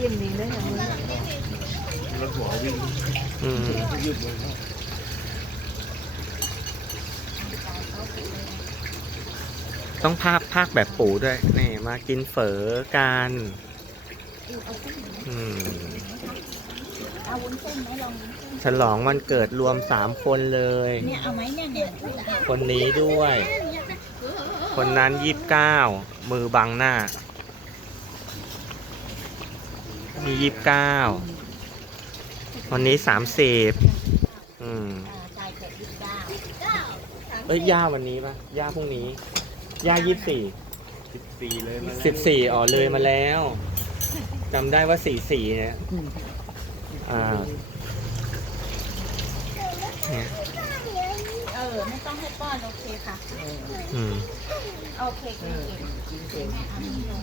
อิ่มดีนะอย่างนี้รถหัววิ่งอืมยุดเลยต้องภาคภาคแบบปู่ด้วย นี่ มากินเฝอกันอืมเอาวุ้นเส้นไหมลองวุ้นเส้นฉลองวันเกิดรวมสามคนเลย เนี่ยเอาไหมเนี่ยเนี่ยคนนี้ด้วย คนนั้นยี่สิบเก้ามือบังหน้า มียี่สิบเก้าวันนี้สามสิบอืมอ่าชายเกิดยี่สิบเก้าเอ้ยย่าวันนี้ปะย่าพรุ่งนี้ย่ายี่สิบสี่สิบสี่เลยมาแล้วสิบสี่อ๋อเลยมาแล้วจำได้ว่าสี่สี่เนี่ยอ่าเนี่ยเออ ไม่ต้องให้ป้อน โอเคค่ะ อืม โอเคเก่งๆแม่เอานี่ลง